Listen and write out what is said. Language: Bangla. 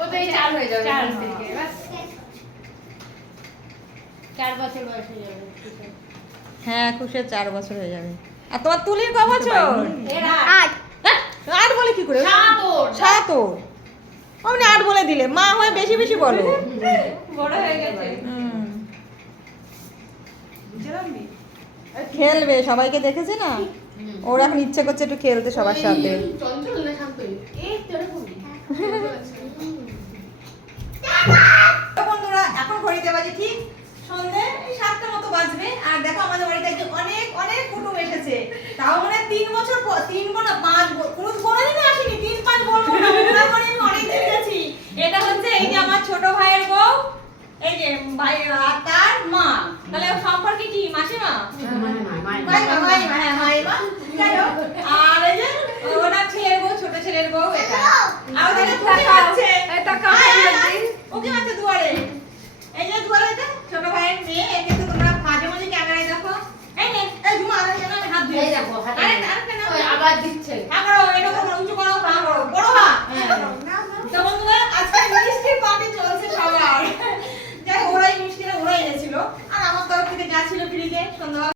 ও তো এই 4 হয়ে যাবে 4 থেকে বাস 4 বছর বয়স হয়ে যাবে। হ্যাঁ খুশের 4 বছর হয়ে যাবে। আর তোমার তুলির ক বছর? এর 8 8 বলে কি করে? 7 ওর। আপনি 8 বলে দিলে, মা হয়ে বেশি বেশি বলো। বড় হয়ে গেছে খেলবে, সবাইকে দেখেছে না, ওর এখন ইচ্ছে করছে একটু খেলতে সবার সাথে। চঞ্চল না শান্ত